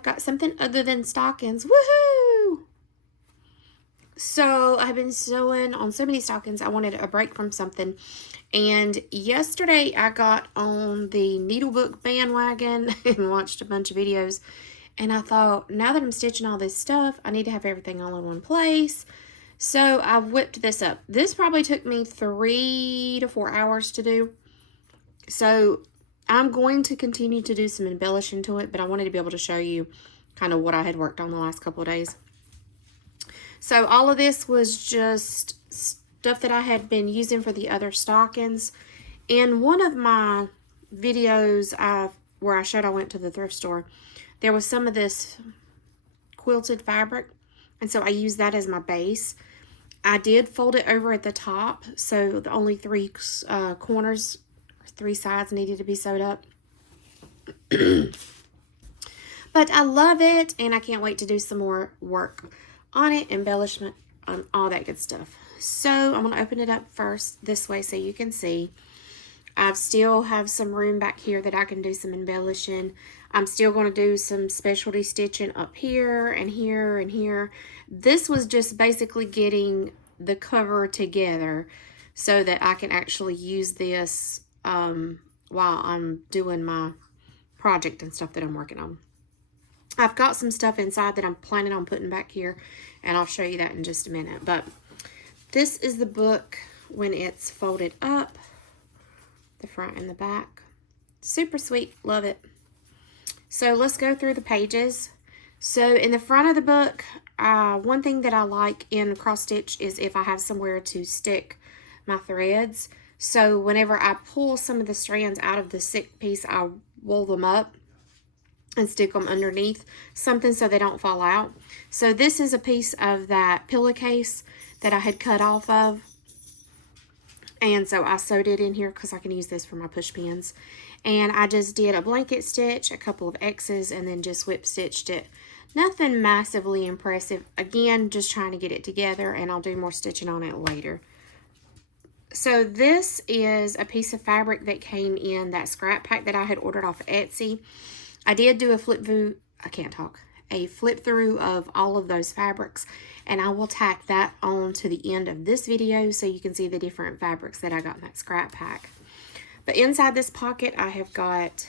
I've got something other than stockings. Woohoo! So I've been sewing on so many stockings. I wanted a break from something. And yesterday I got on the needlebook bandwagon and watched a bunch of videos. And I thought, now that I'm stitching all this stuff, I need to have everything all in one place. So I whipped this up. This probably took me 3 to 4 hours to do. So I'm going to continue to do some embellishing to it, but I wanted to be able to show you kind of what I had worked on the last couple of days. So all of this was just stuff that I had been using for the other stockings. In one of my videos where I showed I went to the thrift store, there was some of this quilted fabric, and so I used that as my base. I did fold it over at the top, so the only three corners, 3 sides needed to be sewed up. But I love it, and I can't wait to do some more work on it, embellishment, all that good stuff. So I'm going to open it up first this way so you can see. I still have some room back here that I can do some embellishing. I'm still going to do some specialty stitching up here and here and here. This was just basically getting the cover together so that I can actually use this while I'm doing my project and stuff that I'm working on. I've got some stuff inside that I'm planning on putting back here, and I'll show you that in just a minute. But this is the book when it's folded up, the front and the back. Super sweet, love it. So let's go through the pages. So in the front of the book, one thing that I like in cross stitch is if I have somewhere to stick my threads. So whenever I pull some of the strands out of the stick piece, I roll them up and stick them underneath something so they don't fall out. So this is a piece of that pillowcase that I had cut off of. And so I sewed it in here because I can use this for my push pins. And I just did a blanket stitch, a couple of X's, and then just whip stitched it. Nothing massively impressive. Again, just trying to get it together, and I'll do more stitching on it later. So this is a piece of fabric that came in that scrap pack that I had ordered off of Etsy. I did do a flip through of all of those fabrics, and I will tack that on to the end of this video so you can see the different fabrics that I got in that scrap pack. But inside this pocket, I have got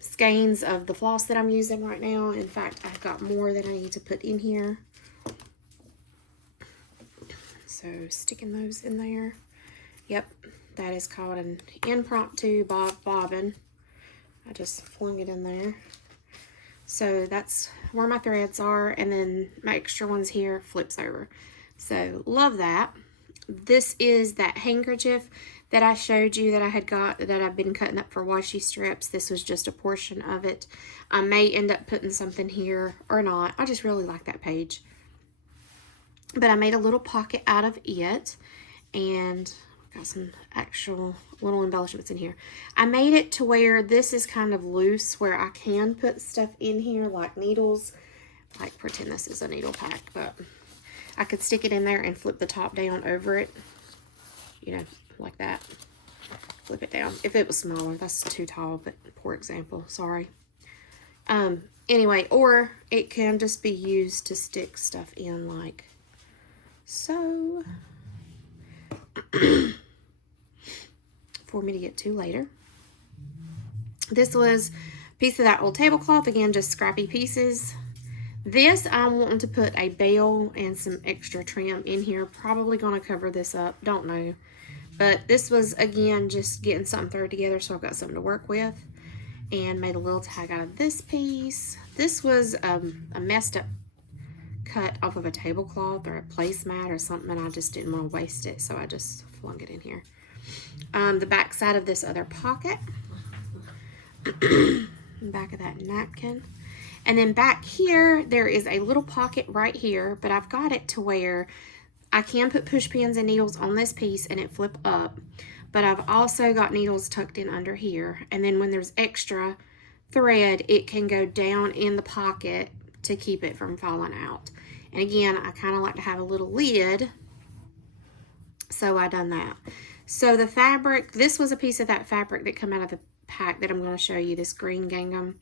skeins of the floss that I'm using right now. In fact, I've got more that I need to put in here. So sticking those in there. Yep, that is called an impromptu bobbin. I just flung it in there. So that's where my threads are, and then my extra ones here flips over. So love that. This is that handkerchief that I showed you that I had got, that I've been cutting up for washi strips. This was just a portion of it. I may end up putting something here or not. I just really like that page. But I made a little pocket out of it, and got some actual little embellishments in here. I made it to where this is kind of loose, where I can put stuff in here like needles. Like pretend this is a needle pack, but I could stick it in there and flip the top down over it. You know, like that. Flip it down. If it was smaller, that's too tall, but poor example, sorry. Anyway, or it can just be used to stick stuff in like so. For me to get to later. This was a piece of that old tablecloth. Again, just scrappy pieces. This I'm wanting to put a bell and some extra trim in here. Probably going to cover this up. Don't know. But this was, again, just getting something thrown together so I've got something to work with. And made a little tag out of this piece. This was a messed up cut off of a tablecloth or a placemat or something, and I just didn't want to waste it, so I just flung it in here. The back side of this other pocket. Back of that napkin. And then back here, there is a little pocket right here, but I've got it to where I can put push pins and needles on this piece and it flip up. But I've also got needles tucked in under here. And then when there's extra thread, it can go down in the pocket to keep it from falling out. And again, I kind of like to have a little lid, so I done that. So the fabric, this was a piece of that fabric that come out of the pack that I'm going to show you, this green gingham.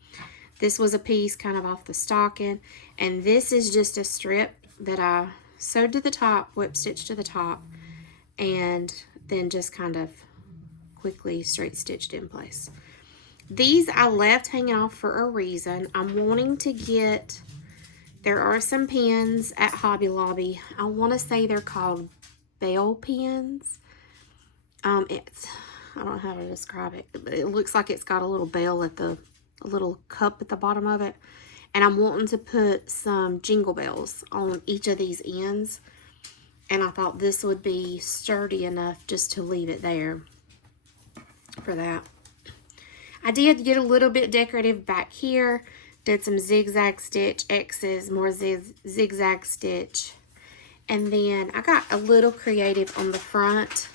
This was a piece kind of off the stocking, and this is just a strip that I sewed to the top, whip stitched to the top, and then just kind of quickly straight stitched in place. These I left hanging off for a reason. I'm wanting to get, there are some pins at Hobby Lobby. I want to say they're called bell pins. I don't know how to describe it. It looks like it's got a little bell at a little cup at the bottom of it. And I'm wanting to put some jingle bells on each of these ends. And I thought this would be sturdy enough just to leave it there for that. I did get a little bit decorative back here. Did some zigzag stitch X's, more zigzag stitch. And then I got a little creative on the front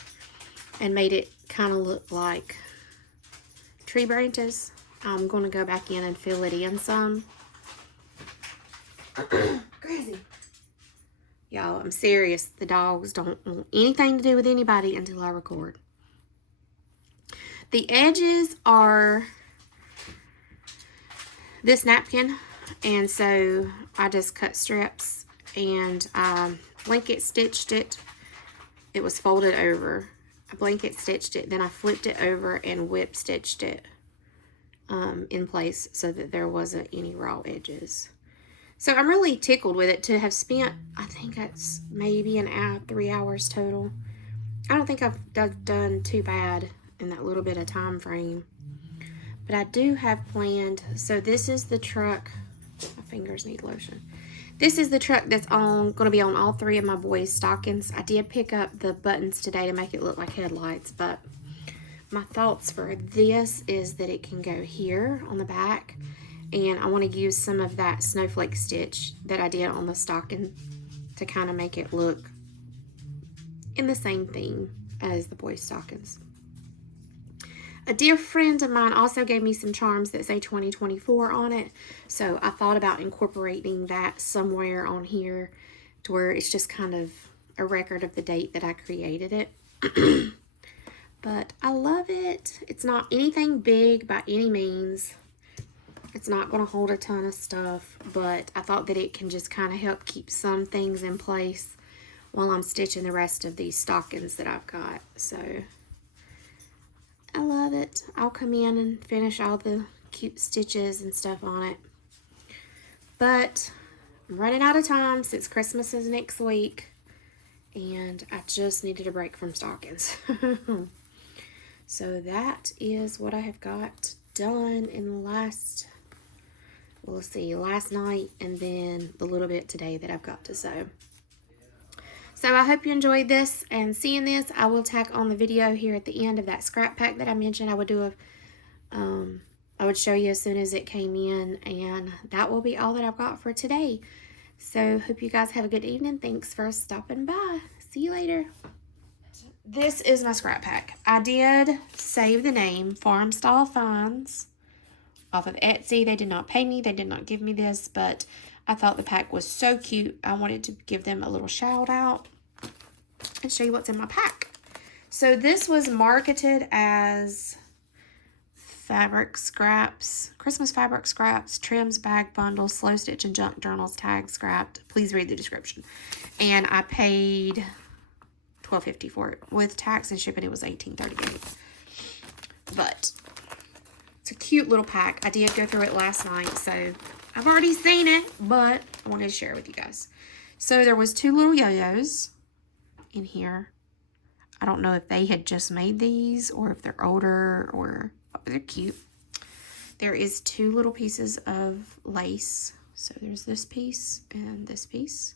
and made it kind of look like tree branches. I'm going to go back in and fill it in some. Crazy. Y'all, I'm serious. The dogs don't want anything to do with anybody until I record. The edges are this napkin, and so I just cut strips and blanket stitched it. It was folded over. I blanket stitched it, then I flipped it over and whip stitched it in place so that there wasn't any raw edges. So I'm really tickled with it to have spent, I think that's maybe an hour, 3 hours total. I don't think I've done too bad in that little bit of time frame. But I do have planned, so this is the truck. My fingers need lotion. This is the truck that's going to be on all 3 of my boys' stockings. I did pick up the buttons today to make it look like headlights, but my thoughts for this is that it can go here on the back, and I want to use some of that snowflake stitch that I did on the stocking to kind of make it look in the same theme as the boys' stockings. A dear friend of mine also gave me some charms that say 2024 on it, so I thought about incorporating that somewhere on here to where it's just kind of a record of the date that I created it. But I love it. It's not anything big by any means. It's not going to hold a ton of stuff, but I thought that it can just kind of help keep some things in place while I'm stitching the rest of these stockings that I've got. So I love it. I'll come in and finish all the cute stitches and stuff on it. But I'm running out of time since Christmas is next week, and I just needed a break from stockings. So that is what I have got done in the last, well, let's see, last night and then the little bit today that I've got to sew. So I hope you enjoyed this, and seeing this, I will tack on the video here at the end of that scrap pack that I mentioned I would do I would show you as soon as it came in, and that will be all that I've got for today. So hope you guys have a good evening. Thanks for stopping by. See you later. This is my scrap pack. I did save the name Farm Style Finds off of Etsy. They did not pay me. They did not give me this, but I thought the pack was so cute. I wanted to give them a little shout out and show you what's in my pack. So this was marketed as fabric scraps, Christmas fabric scraps, trims, bag bundles, slow stitch, and junk journals, tag scrapped. Please read the description. And I paid $12.50 for it. With tax and shipping, it was $18.38. But it's a cute little pack. I did go through it last night, so I've already seen it, but I wanted to share it with you guys. So there was 2 little yo-yos in here. I don't know if they had just made these or if they're older, or they're cute. There is 2 little pieces of lace. So there's this piece and this piece,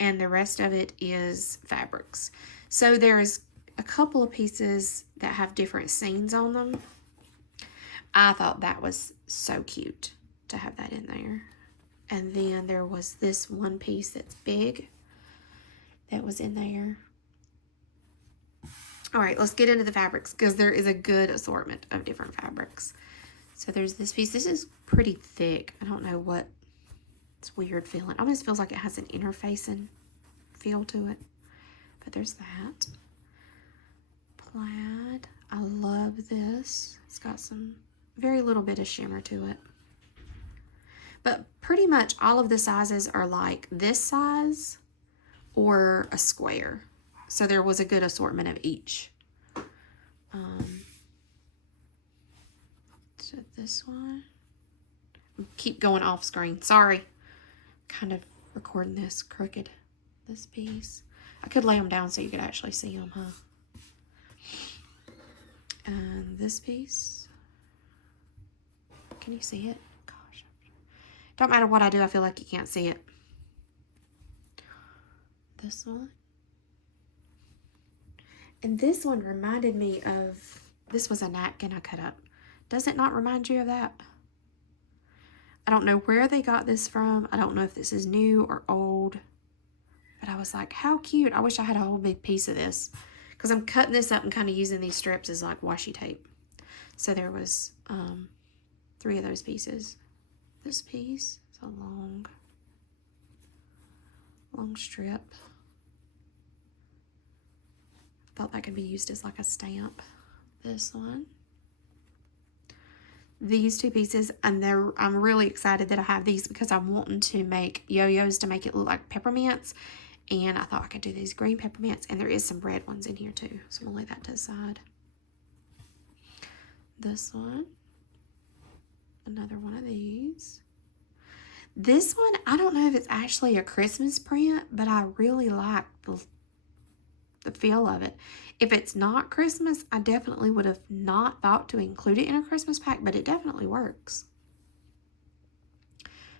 and the rest of it is fabrics. So there's a couple of pieces that have different scenes on them. I thought that was so cute to have that in there. And then there was this one piece that's big that was in there. All right, let's get into the fabrics because there is a good assortment of different fabrics. So there's this piece. This is pretty thick. I don't know what, it's weird feeling. Almost feels like it has an interfacing feel to it. But there's that. Plaid. I love this. It's got some very little bit of shimmer to it. But pretty much all of the sizes are like this size or a square. So there was a good assortment of each. So this one. Keep going off screen. Sorry. Kind of recording this crooked. This piece. I could lay them down so you could actually see them, huh? And this piece. Can you see it? Gosh. Don't matter what I do, I feel like you can't see it. This one. And this one reminded me of, this was a napkin I cut up. Does it not remind you of that? I don't know where they got this from. I don't know if this is new or old. But I was like, how cute. I wish I had a whole big piece of this. Because I'm cutting this up and kind of using these strips as like washi tape. So there was 3 of those pieces. This piece is a long strip. Thought that could be used as like a stamp. This one. These 2 pieces, and I'm really excited that I have these because I'm wanting to make yo-yos to make it look like peppermints. And I thought I could do these green peppermints, and there is some red ones in here too. So I'm gonna lay that to the side. This one. Another one of these. This one, I don't know if it's actually a Christmas print, but I really like the feel of it. If it's not Christmas, I definitely would have not thought to include it in a Christmas pack, but it definitely works.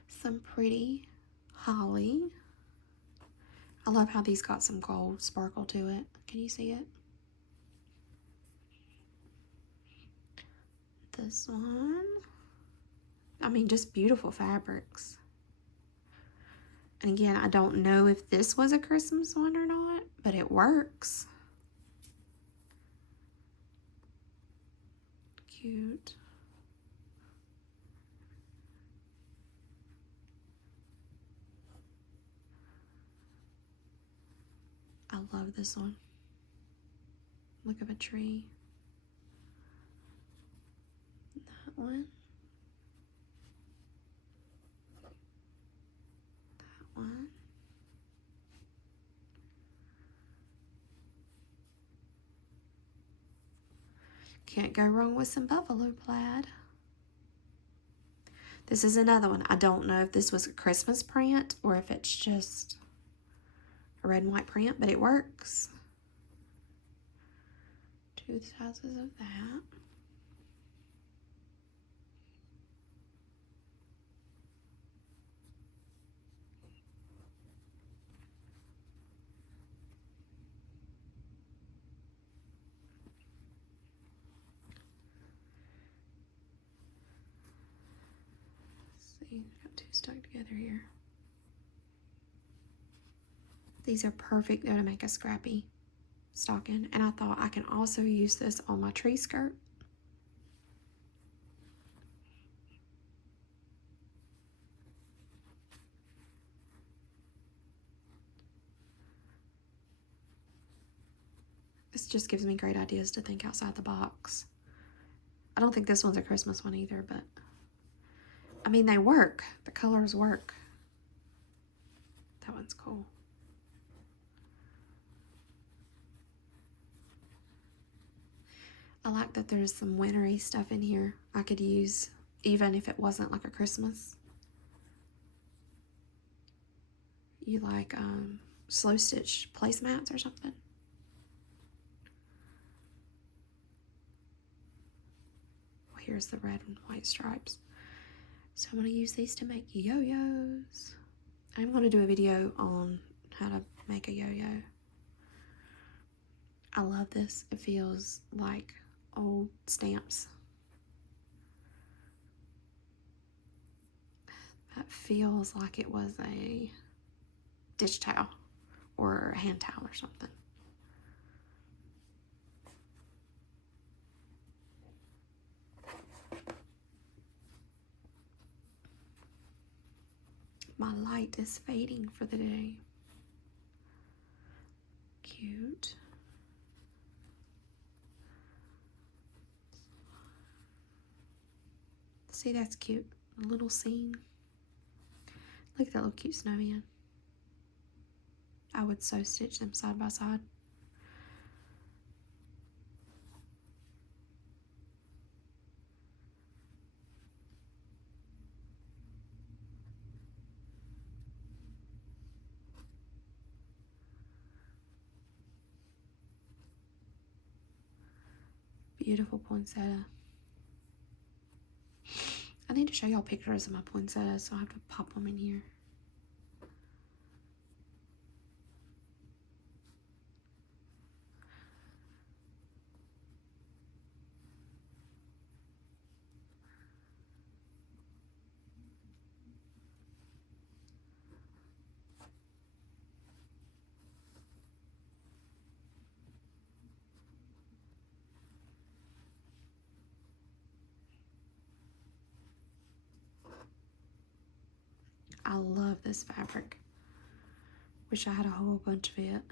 Some pretty holly. I love how these got some gold sparkle to it. Can you see it? This one. I mean, just beautiful fabrics. And again, I don't know if this was a Christmas one or not, but it works. Cute. I love this one. Look of a tree. That one. That one. Can't go wrong with some buffalo plaid. This is another one. I don't know if this was a Christmas print or if it's just a red and white print, but it works. 2 sizes of that. See, got 2 stuck together here. These are perfect though to make a scrappy stocking, and I thought I can also use this on my tree skirt. This just gives me great ideas to think outside the box. I don't think this one's a Christmas one either, but I mean, they work. The colors work. That one's cool. I like that there's some wintry stuff in here I could use even if it wasn't like a Christmas. You like slow stitch placemats or something? Well, here's the red and white stripes. So I'm going to use these to make yo-yos. I'm going to do a video on how to make a yo-yo. I love this. It feels like old stamps. That feels like it was a dish towel or a hand towel or something. My light is fading for the day. Cute. See, that's cute. A little scene. Look at that little cute snowman. I would so stitch them side by side. Beautiful poinsettia. I need to show y'all pictures of my poinsettias, so I'll have to pop them in here. I love this fabric. Wish I had a whole bunch of it.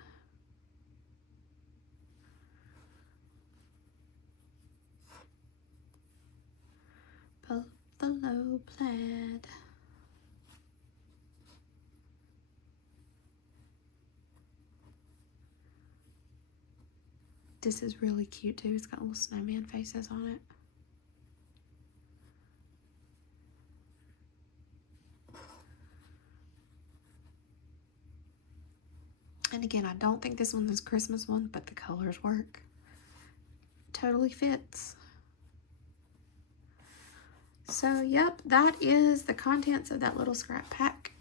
Buffalo plaid. This is really cute too. It's got little snowman faces on it. And again, I don't think this one's a Christmas one, but the colors work. Totally fits. So, yep, that is the contents of that little scrap pack.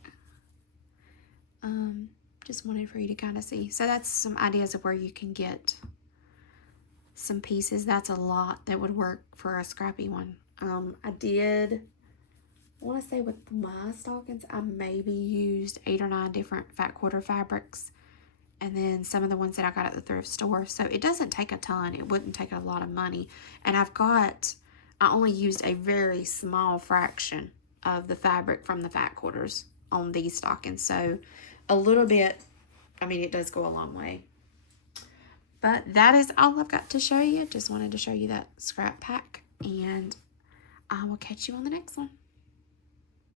Just wanted for you to kind of see. So that's some ideas of where you can get some pieces. That's a lot that would work for a scrappy one. I want to say with my stockings, I maybe used 8 or 9 different fat quarter fabrics. And then some of the ones that I got at the thrift store. So it doesn't take a ton. It wouldn't take a lot of money. And I only used a very small fraction of the fabric from the fat quarters on these stockings. So a little bit, I mean, it does go a long way. But that is all I've got to show you. Just wanted to show you that scrap pack. And I will catch you on the next one.